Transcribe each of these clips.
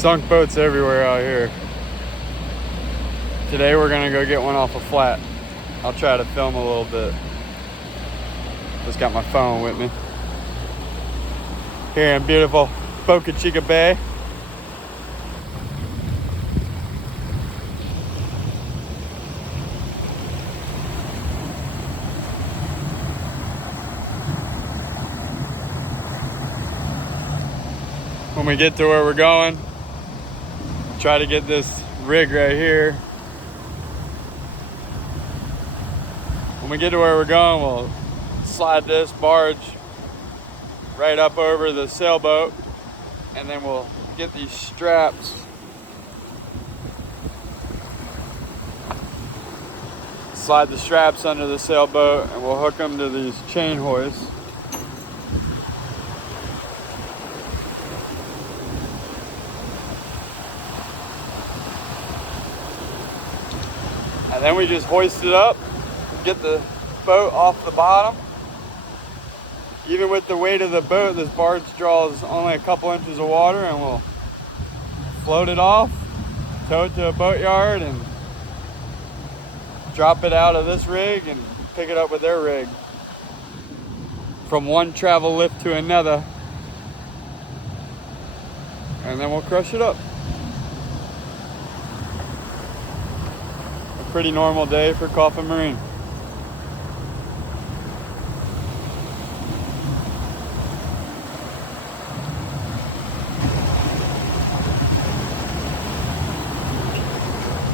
sunk boats everywhere out here. Today we're gonna go get one off a flat. I'll try to film a little bit. Just got my phone with me. Here in beautiful Boca Chica Bay. When we get to where we're going, try to get this rig right here. When we get to where we're going, we'll slide this barge right up over the sailboat, and then we'll get these straps slide the straps under the sailboat, and we'll hook them to these chain hoists. And then we just hoist it up, get the boat off the bottom. Even with the weight of the boat, this barge draws only a couple inches of water, and we'll float it off, tow it to a boatyard, and drop it out of this rig and pick it up with their rig. From one travel lift to another. And then we'll crush it up. Pretty normal day for Coffin Marine.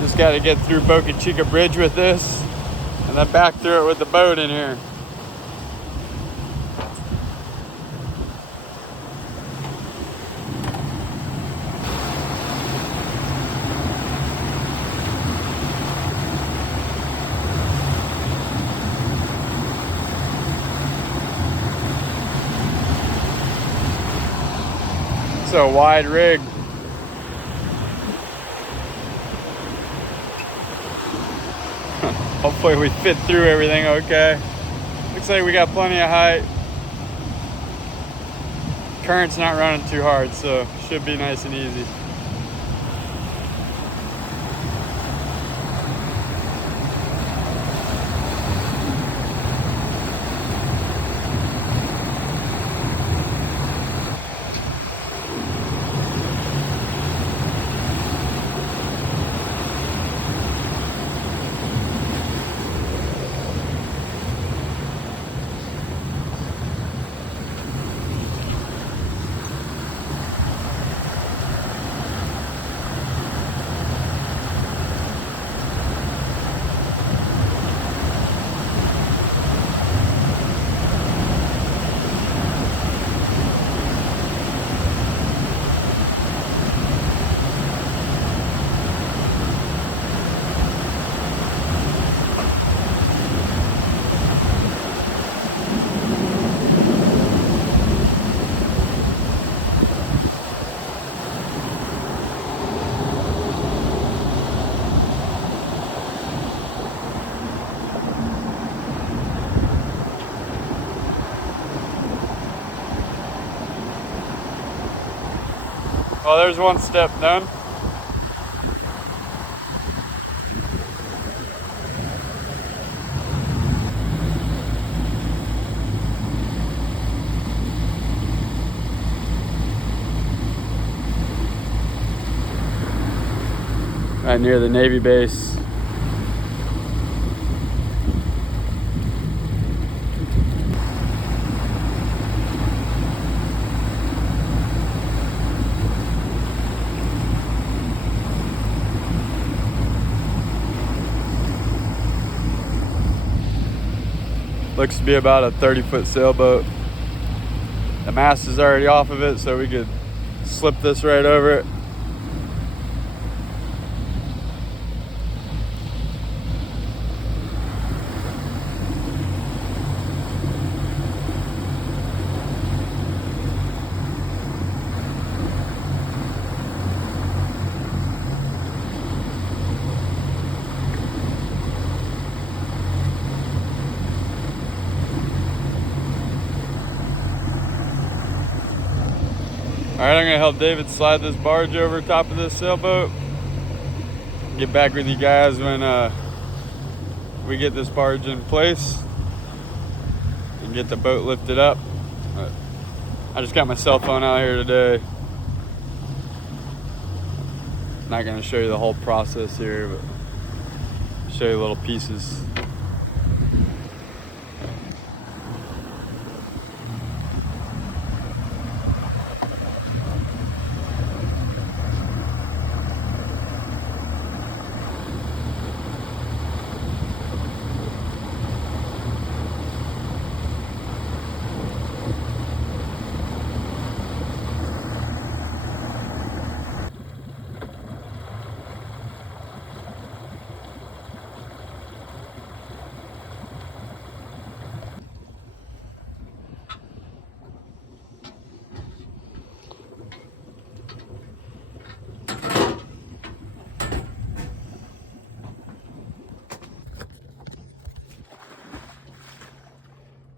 Just got to get through Boca Chica Bridge with this, and then back through it with the boat in here. It's a wide rig. Hopefully we fit through everything okay. Looks like we got plenty of height. Current's not running too hard, so should be nice and easy. Well, there's one step done. Right near the Navy base. Looks to be about a 30-foot sailboat. The mast is already off of it, so we could slip this right over it. Alright, I'm gonna help David slide this barge over top of this sailboat. Get back with you guys when we get this barge in place and get the boat lifted up. But I just got my cell phone out here today. Not gonna show you the whole process here, but show you little pieces.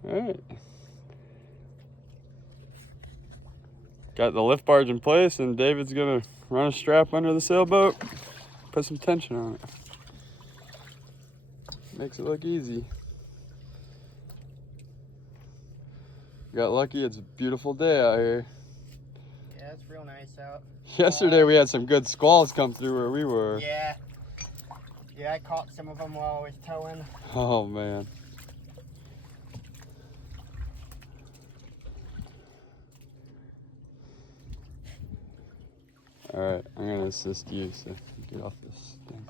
All right. Got the lift barge in place, and David's gonna run a strap under the sailboat, put some tension on it. Makes it look easy. Got lucky, it's a beautiful day out here. Yeah, it's real nice out. Yesterday we had some good squalls come through where we were. Yeah. Yeah, I caught some of them while I was towing. Oh man. All right, I'm gonna assist you so get off this thing.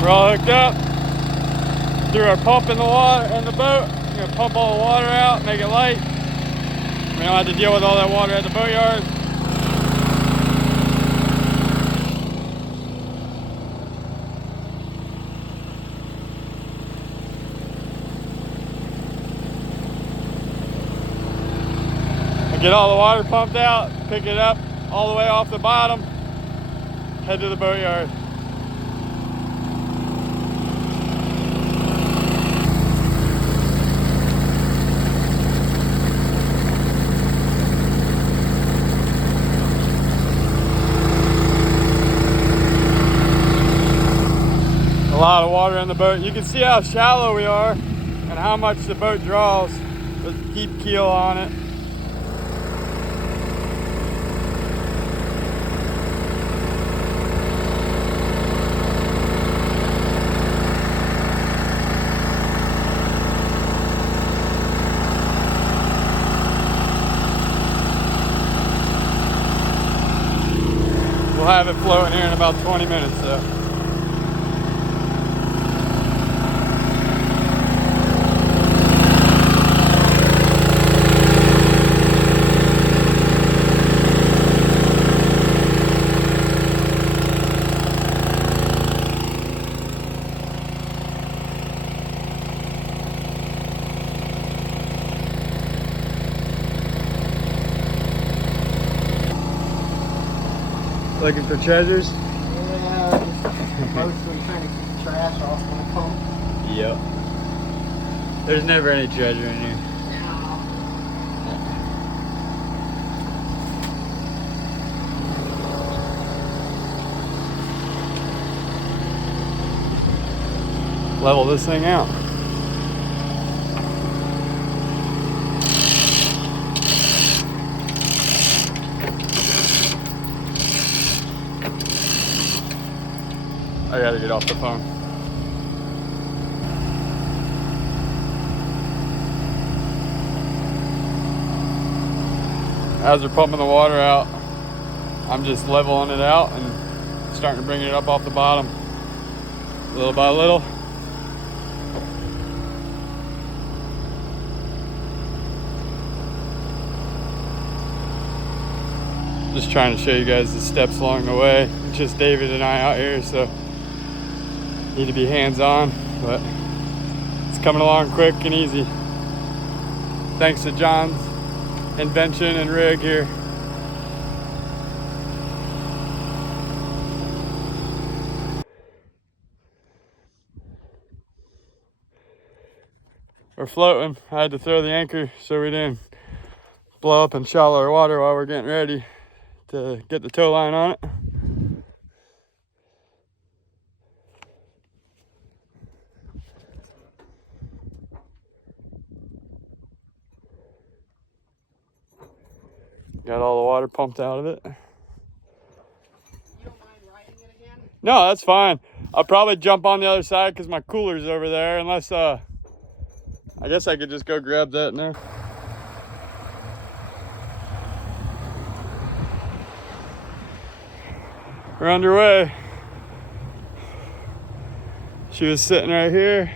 We're all hooked up. Threw our pump in the water in the boat. We're gonna pump all the water out, make it light. We don't have to deal with all that water at the boatyard. Get all the water pumped out, pick it up all the way off the bottom, head to the boatyard. A lot of water in the boat. You can see how shallow we are and how much the boat draws with keep keel on it. We'll have it floating here in about 20 minutes though. Looking for treasures? Yeah, just mostly trying to keep the trash off my pump. Yep. There's never any treasure in here. Level this thing out. I gotta get off the phone. As they're pumping the water out, I'm just leveling it out and starting to bring it up off the bottom, little by little. Just trying to show you guys the steps along the way. It's just David and I out here, so need to be hands-on, but it's coming along quick and easy. Thanks to John's invention and rig here. we're floating. I had to throw the anchor so we didn't blow up in shallower water while we're getting ready to get the tow line on it. Got all the water pumped out of it. You don't mind riding it again? No, that's fine. I'll probably jump on the other side because my cooler's over there, unless I guess I could just go grab that now. We're underway. She was sitting right here.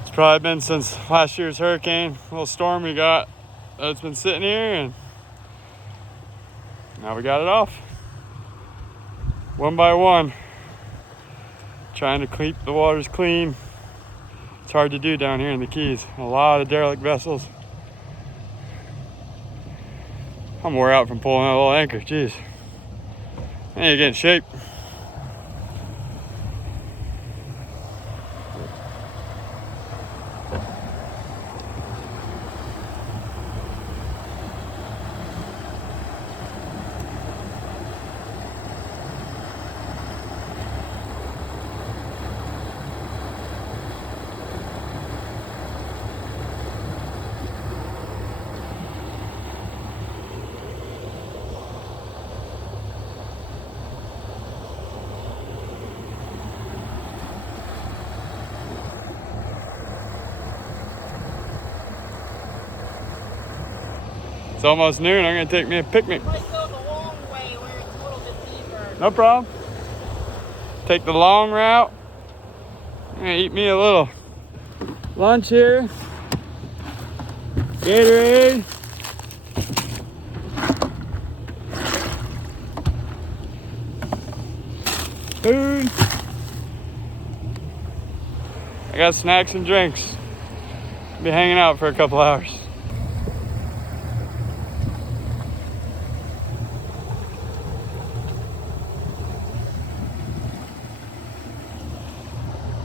It's probably been since last year's hurricane, little storm we got. It's been sitting here, and now we got it off. One by one. Trying to keep the waters clean. It's hard to do down here in the Keys. A lot of derelict vessels. I'm wore out from pulling that little anchor, jeez. I need to get in shape. It's almost noon. I'm gonna take me a picnic. Might go the long way where it's a little bit deeper. No problem. Take the long route. I'm gonna eat me a little lunch here. Gatorade. Food. I got snacks and drinks. Be hanging out for a couple hours.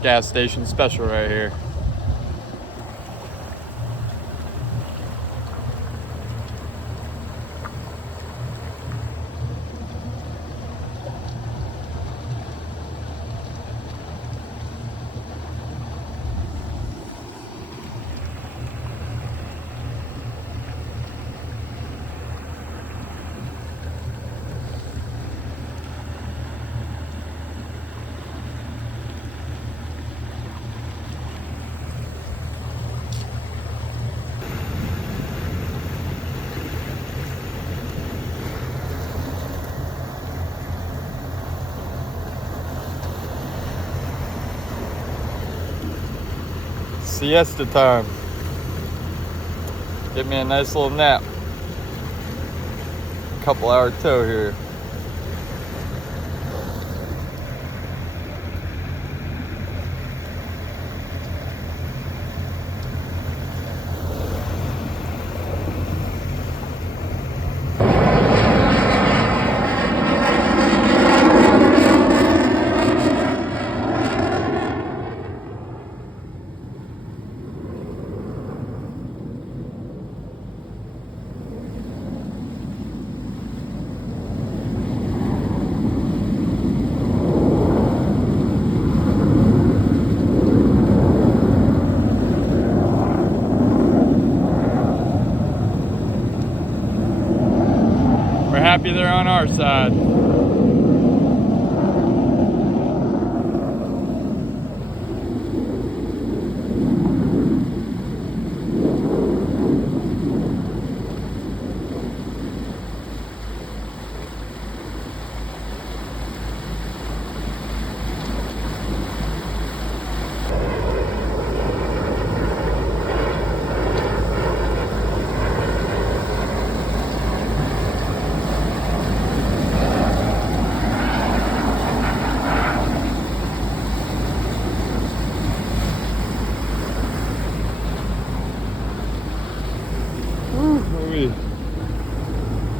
Gas station special right here. Siesta time. Get me a nice little nap. Couple hour tow here. Happy they're on our side.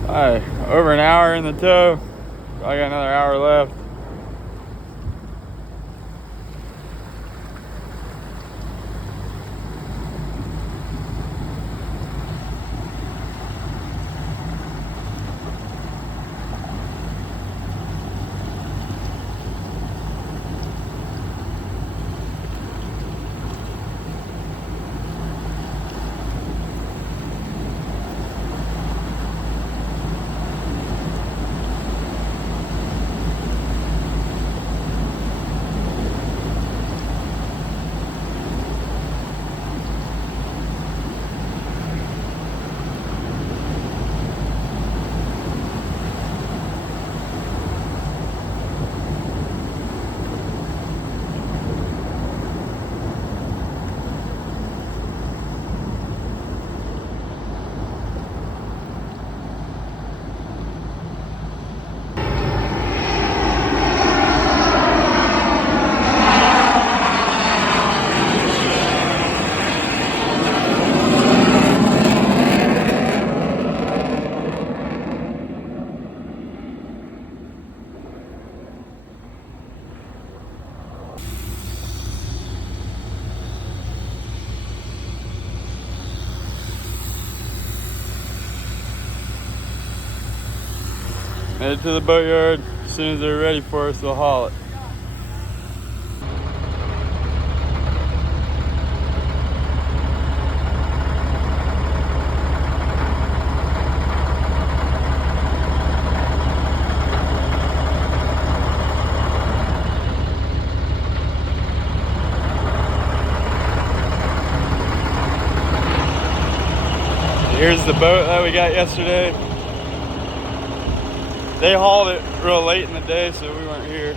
Alright, over an hour in the tow. I got another hour left. Made it to the boatyard. As soon as they're ready for us, they'll haul it. Here's the boat that we got yesterday. They hauled it real late in the day, so we weren't here.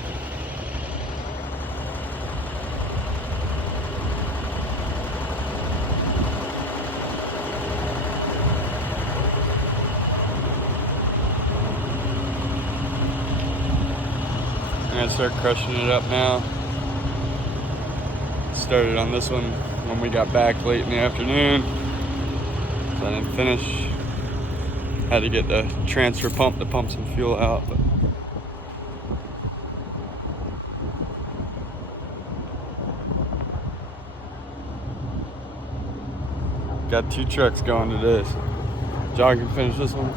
I'm gonna start crushing it up now. Started on this one when we got back late in the afternoon. So I didn't finish. Had to get the transfer pump to pump some fuel out. But got 2 trucks going today, so John can finish this one.